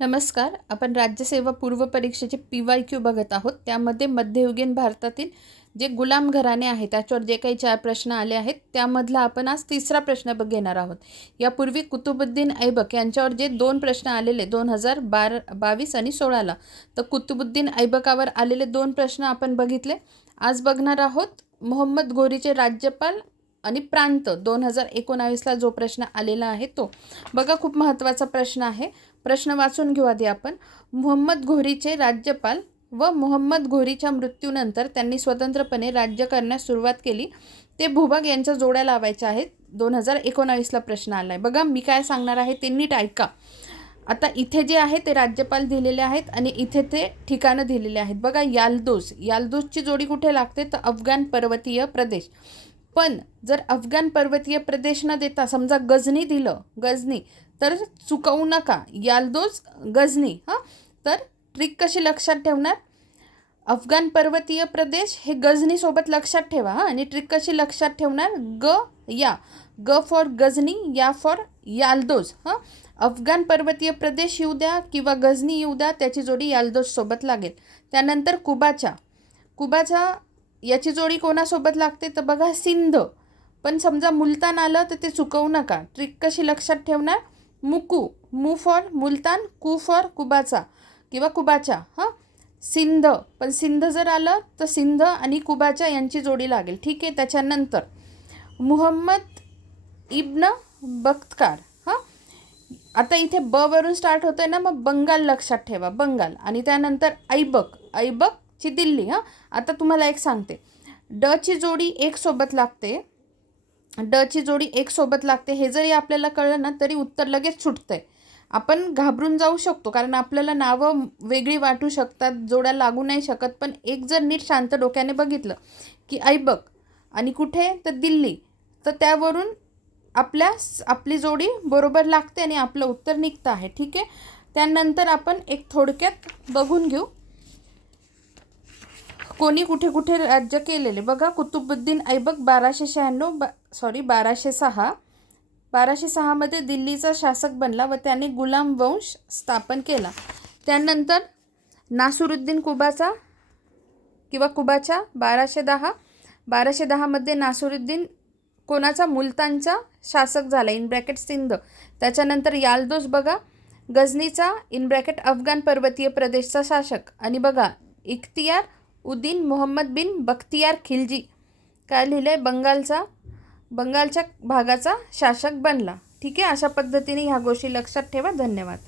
नमस्कार. आपण राज्यसेवा पूर्व परीक्षेचे पी वाय क्यू बघत आहोत. त्यामध्ये मध्ययुगीन भारतातील जे गुलाम घराणे आहे त्याच्यावर जे काही चार प्रश्न आले आहेत त्यामधला आपण आज तिसरा प्रश्न बघ घेणार आहोत. यापूर्वी कुतुबुद्दीन ऐबक यांच्यावर जे दोन प्रश्न आलेले दोन हजार बार बावीस आणि सोळाला तर कुतुबुद्दीन ऐबकावर आलेले दोन प्रश्न आपण बघितले. आज बघणार आहोत मोहम्मद घोरीचे राज्यपाल आणि प्रांत दोन हजार एकोणावीसला जो प्रश्न आलेला आहे तो. बघा खूप महत्त्वाचा प्रश्न आहे. प्रश्न वाचून घेऊ आधी आपण. मोहम्मद घोरीचे राज्यपाल व मोहम्मद घोरीच्या मृत्यूनंतर त्यांनी स्वतंत्रपणे राज्य करण्यास सुरुवात केली. ते भूभाग यांच्या जोड्या लावायच्या आहेत. दोन हजार एकोणावीसला प्रश्न आला आहे बघा मी काय सांगणार आहे ते नीट ऐका. आता इथे जे आहे ते राज्यपाल दिलेले आहेत आणि इथे ते ठिकाणं दिलेले आहेत. बघा यालदोस. यालदोसची जोडी कुठे लागते? तर अफगाण पर्वतीय प्रदेश. पण जर अफगाण पर्वतीय प्रदेश न देता समजा गजनी दिलं गजनी तर चुकवू नका. यालदोज गजनी हां? तर ट्रिक कशी लक्षात ठेवणार? अफगाण पर्वतीय प्रदेश हे गजनीसोबत लक्षात ठेवा हां? आणि ट्रिक कशी लक्षात ठेवणार? ग या. ग फॉर गजनी या फॉर यालदोज हां? अफगाण पर्वतीय प्रदेश येऊ द्या किंवा गजनी येऊ द्या त्याची जोडी यालदोजसोबत लागेल. त्यानंतर कुबाचा. कुबाचा याची जोडी कोणासोबत लागते तर बघा सिंध. पण समजा मुलतान आलं तर ते चुकवू नका. ट्रिक कशी लक्षात ठेवणार? मुकू मू फॉर मुलतान कू फॉर कुबाचा किंवा कुबाचा हां? सिंध. पण सिंध जर आलं तर सिंध आणि कुबाचा यांची जोडी लागेल. ठीक आहे? त्याच्यानंतर मुहम्मद इब्न बख्तकार हां? आता इथे ब वरून स्टार्ट होतं आहे ना मग बंगाल लक्षात ठेवा. बंगाल. आणि त्यानंतर ऐबक. ऐबक ची दिल्ली हां. आता तुम्हाला एक सांगते. डची जोडी एक सोबत लागते. डची जोडी एक सोबत लागते. हे जरी आपल्याला कळलं ना तरी उत्तर लगेच सुटतं आहे आपण घाबरून जाऊ शकतो कारण आपल्याला नावं वेगळी वाटू शकतात जोड्या लागू नाही शकत. पण एक जर नीट शांत डोक्याने बघितलं की ऐबक आणि कुठे? तर दिल्ली. तर त्यावरून आपल्या आपली जोडी बरोबर लागते आणि आपलं उत्तर निघतं आहे. ठीक आहे? त्यानंतर आपण एक थोडक्यात बघून घेऊ. कोणी कुठे कुठे राज्य केलेले. बघा कुतुबुद्दीन ऐबक बाराशे शहाण्णव बा सॉरी बाराशे सहा. बाराशे सहामध्ये दिल्लीचा शासक बनला व त्याने गुलाम वंश स्थापन केला. त्यानंतर नासुरुद्दीन कुबाचा किंवा कुबाच्या बाराशे दहा. बाराशे दहामध्ये नासुरुद्दीन कोणाचा? मुलतानचा शासक झाला इन ब्रॅकेट सिंध. त्याच्यानंतर यालदोस बघा गझनीचा इन ब्रॅकेट अफगाण पर्वतीय प्रदेशचा शासक. आणि बघा इख्तियार उद्दीन मोहम्मद बिन बख्तियार खिलजी. काय लिहिलं आहे बंगालचा बंगालच्या भागाचा शासक बनला. ठीक आहे? अशा पद्धतीने ह्या गोष्टी लक्षात ठेवा. धन्यवाद.